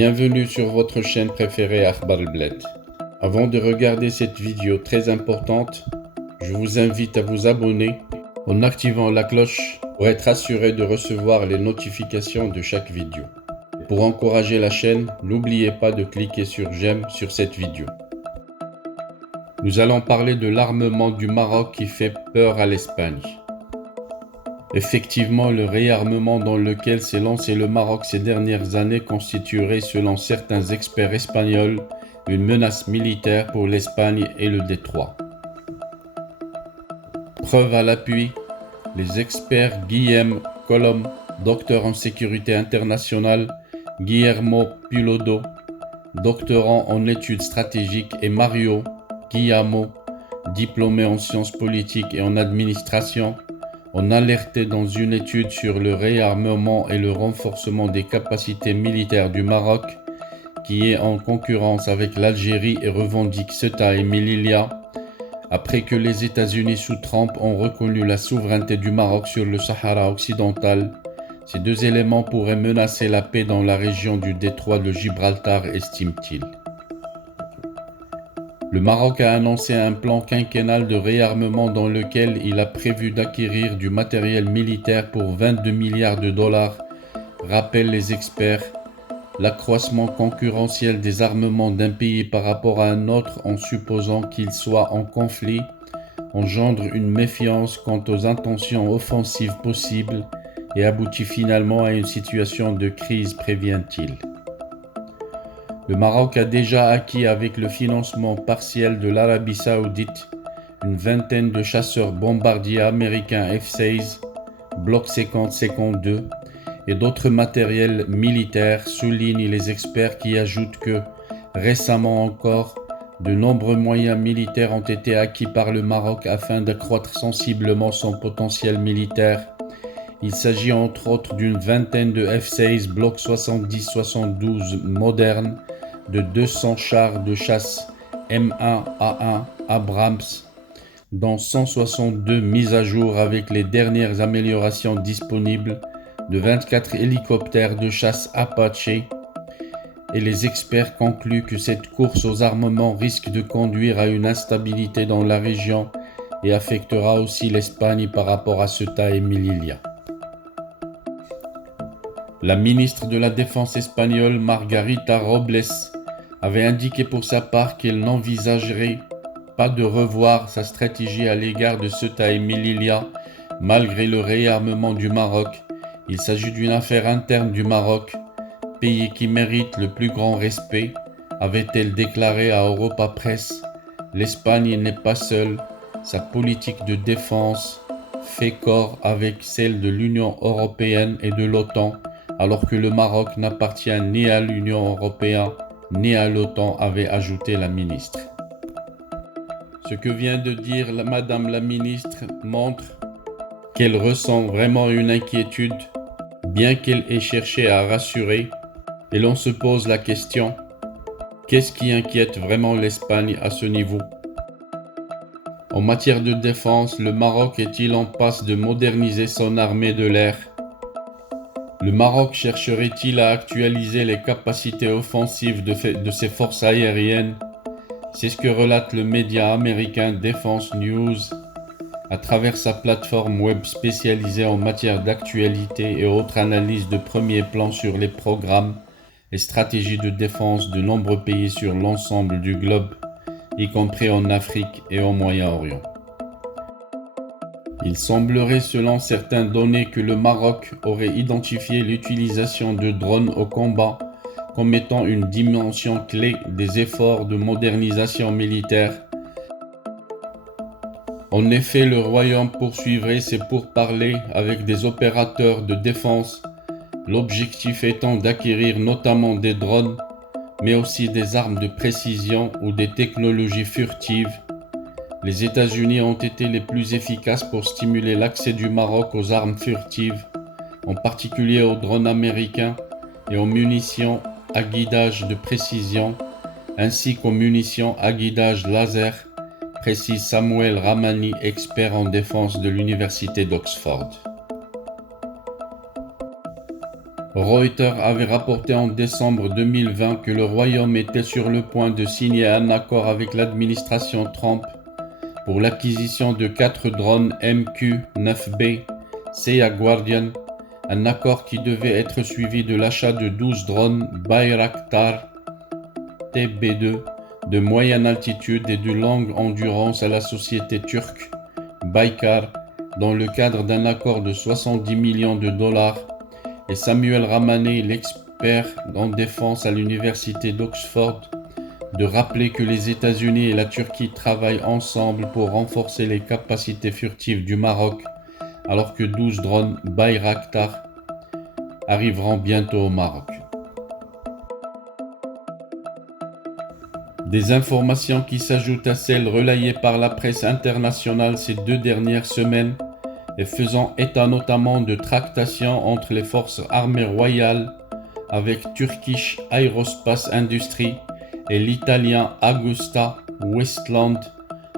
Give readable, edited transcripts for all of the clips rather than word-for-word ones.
Bienvenue sur votre chaîne préférée Akhbar al-Bled. Avant de regarder cette vidéo très importante, je vous invite à vous abonner en activant la cloche pour être assuré de recevoir les notifications de chaque vidéo. Et pour encourager la chaîne, n'oubliez pas de cliquer sur j'aime sur cette vidéo. Nous allons parler de l'armement du Maroc qui fait peur à l'Espagne. Effectivement, le réarmement dans lequel s'est lancé le Maroc ces dernières années constituerait, selon certains experts espagnols, une menace militaire pour l'Espagne et le Détroit. Preuve à l'appui, les experts Guillem Colom, docteur en sécurité internationale, Guillermo Pilodo, doctorant en études stratégiques, et Mario Guillamo, diplômé en sciences politiques et en administration, ont alerté dans une étude sur le réarmement et le renforcement des capacités militaires du Maroc, qui est en concurrence avec l'Algérie et revendique Ceuta et Melilla, après que les États-Unis sous Trump ont reconnu la souveraineté du Maroc sur le Sahara occidental. Ces deux éléments pourraient menacer la paix dans la région du détroit de Gibraltar, estime-t-il. Le Maroc a annoncé un plan quinquennal de réarmement dans lequel il a prévu d'acquérir du matériel militaire pour 22 milliards de dollars, rappellent les experts. L'accroissement concurrentiel des armements d'un pays par rapport à un autre, en supposant qu'il soit en conflit, engendre une méfiance quant aux intentions offensives possibles et aboutit finalement à une situation de crise, prévient-il. Le Maroc a déjà acquis, avec le financement partiel de l'Arabie Saoudite, une vingtaine de chasseurs bombardiers américains F-16, Block 50-52 et d'autres matériels militaires, soulignent les experts, qui ajoutent que, récemment encore, de nombreux moyens militaires ont été acquis par le Maroc afin d'accroître sensiblement son potentiel militaire. Il s'agit entre autres d'une vingtaine de F-16 Block 70-72 modernes, de 200 chars de chasse M1A1 Abrams, dont 162 mises à jour avec les dernières améliorations disponibles, de 24 hélicoptères de chasse Apache, et les experts concluent que cette course aux armements risque de conduire à une instabilité dans la région et affectera aussi l'Espagne par rapport à Ceuta et Melilla. La ministre de la Défense espagnole, Margarita Robles, avait indiqué pour sa part qu'elle n'envisagerait pas de revoir sa stratégie à l'égard de Ceuta et Melilla malgré le réarmement du Maroc. Il s'agit d'une affaire interne du Maroc, pays qui mérite le plus grand respect, avait-elle déclaré à Europa Press. L'Espagne n'est pas seule, sa politique de défense fait corps avec celle de l'Union européenne et de l'OTAN, alors que le Maroc n'appartient ni à l'Union européenne ni à l'OTAN, avait ajouté la ministre. Ce que vient de dire Madame la ministre montre qu'elle ressent vraiment une inquiétude, bien qu'elle ait cherché à rassurer, et l'on se pose la question, qu'est-ce qui inquiète vraiment l'Espagne à ce niveau? En matière de défense, le Maroc est-il en passe de moderniser son armée de l'air? Le Maroc chercherait-il à actualiser les capacités offensives de ses forces aériennes? C'est ce que relate le média américain Defense News à travers sa plateforme web spécialisée en matière d'actualité et autres analyses de premier plan sur les programmes et stratégies de défense de nombreux pays sur l'ensemble du globe, y compris en Afrique et au Moyen-Orient. Il semblerait, selon certaines données, que le Maroc aurait identifié l'utilisation de drones au combat comme étant une dimension clé des efforts de modernisation militaire. En effet, le Royaume poursuivrait ses pourparlers avec des opérateurs de défense, l'objectif étant d'acquérir notamment des drones, mais aussi des armes de précision ou des technologies furtives. Les États-Unis ont été les plus efficaces pour stimuler l'accès du Maroc aux armes furtives, en particulier aux drones américains et aux munitions à guidage de précision, ainsi qu'aux munitions à guidage laser, précise Samuel Ramani, expert en défense de l'Université d'Oxford. Reuters avait rapporté en décembre 2020 que le Royaume était sur le point de signer un accord avec l'administration Trump pour l'acquisition de 4 drones MQ-9B Sea Guardian, un accord qui devait être suivi de l'achat de 12 drones Bayraktar TB2 de moyenne altitude et de longue endurance à la société turque Baykar dans le cadre d'un accord de 70 millions de dollars, et Samuel Ramani, l'expert en défense à l'université d'Oxford, de rappeler que les États-Unis et la Turquie travaillent ensemble pour renforcer les capacités furtives du Maroc, alors que 12 drones Bayraktar arriveront bientôt au Maroc. Des informations qui s'ajoutent à celles relayées par la presse internationale ces 2 dernières semaines et faisant état notamment de tractations entre les forces armées royales avec Turkish Aerospace Industries et l'italien Agusta Westland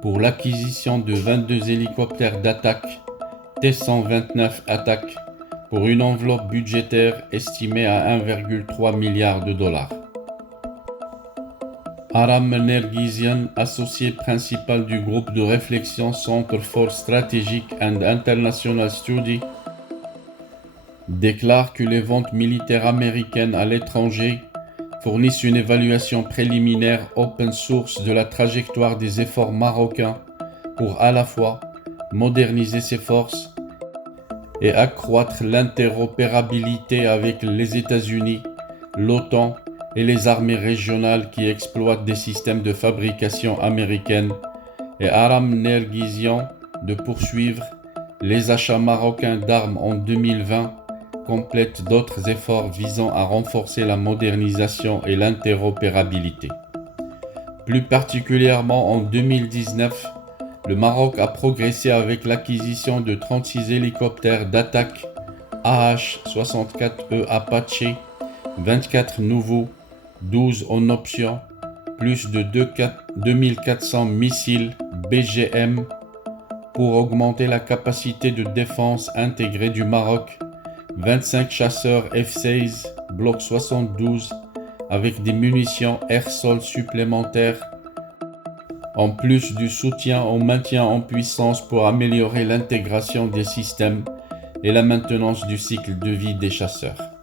pour l'acquisition de 22 hélicoptères d'attaque T-129 Attack pour une enveloppe budgétaire estimée à 1,3 milliard de dollars. Aram Nergizian, associé principal du groupe de réflexion Center for Strategic and International Study, déclare que les ventes militaires américaines à l'étranger fournissent une évaluation préliminaire open source de la trajectoire des efforts marocains pour à la fois moderniser ses forces et accroître l'interopérabilité avec les États-Unis, l'OTAN et les armées régionales qui exploitent des systèmes de fabrication américaine, et Aram Nergizian de poursuivre les achats marocains d'armes en 2020 complètent d'autres efforts visant à renforcer la modernisation et l'interopérabilité. Plus particulièrement en 2019, le Maroc a progressé avec l'acquisition de 36 hélicoptères d'attaque AH-64E Apache, 24 nouveaux, 12 en option, plus de 2400 missiles BGM pour augmenter la capacité de défense intégrée du Maroc, 25 chasseurs F-16 Bloc 72 avec des munitions air-sol supplémentaires, en plus du soutien au maintien en puissance pour améliorer l'intégration des systèmes et la maintenance du cycle de vie des chasseurs.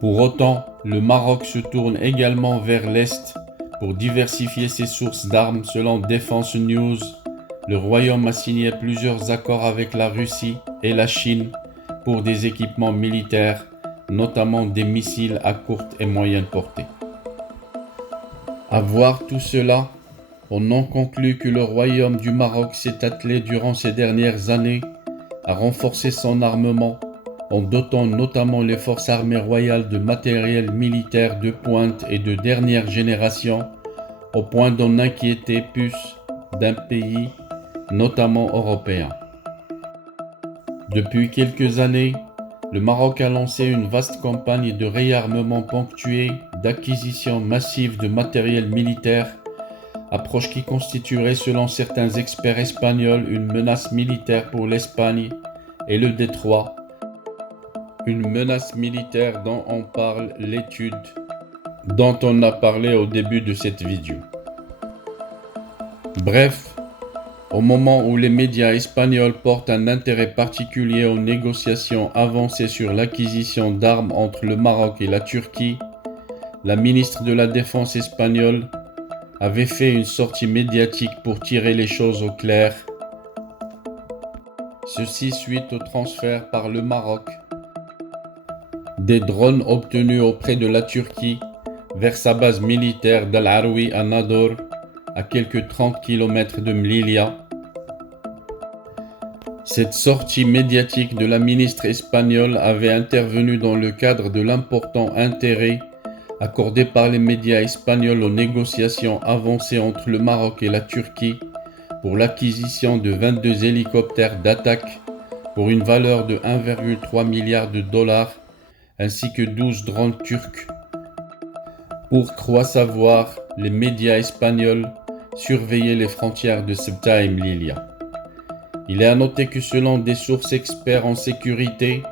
Pour autant, le Maroc se tourne également vers l'Est pour diversifier ses sources d'armes. Selon Defense News, le Royaume a signé plusieurs accords avec la Russie et la Chine pour des équipements militaires, notamment des missiles à courte et moyenne portée. À voir tout cela, on en conclut que le Royaume du Maroc s'est attelé durant ces dernières années à renforcer son armement en dotant notamment les forces armées royales de matériel militaire de pointe et de dernière génération, au point d'en inquiéter plus d'un pays, notamment européen. Depuis quelques années, le Maroc a lancé une vaste campagne de réarmement ponctuée d'acquisition massive de matériel militaire, approche qui constituerait selon certains experts espagnols une menace militaire pour l'Espagne et le Détroit, une menace militaire dont on parle l'étude dont on a parlé au début de cette vidéo. Bref, au moment où les médias espagnols portent un intérêt particulier aux négociations avancées sur l'acquisition d'armes entre le Maroc et la Turquie, la ministre de la Défense espagnole avait fait une sortie médiatique pour tirer les choses au clair. Ceci suite au transfert par le Maroc des drones obtenus auprès de la Turquie vers sa base militaire d'Al Arwi à Nador, à quelques 30 km de Melilla. Cette sortie médiatique de la ministre espagnole avait intervenu dans le cadre de l'important intérêt accordé par les médias espagnols aux négociations avancées entre le Maroc et la Turquie pour l'acquisition de 22 hélicoptères d'attaque pour une valeur de 1,3 milliard de dollars ainsi que 12 drones turcs. Pour croire savoir, les médias espagnols surveillaient les frontières de Ceuta et Melilla. Il est à noter que selon des sources experts en sécurité,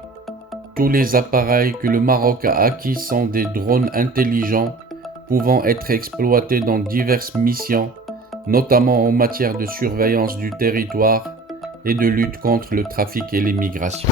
Tous les appareils que le Maroc a acquis sont des drones intelligents pouvant être exploités dans diverses missions, notamment en matière de surveillance du territoire et de lutte contre le trafic et l'immigration.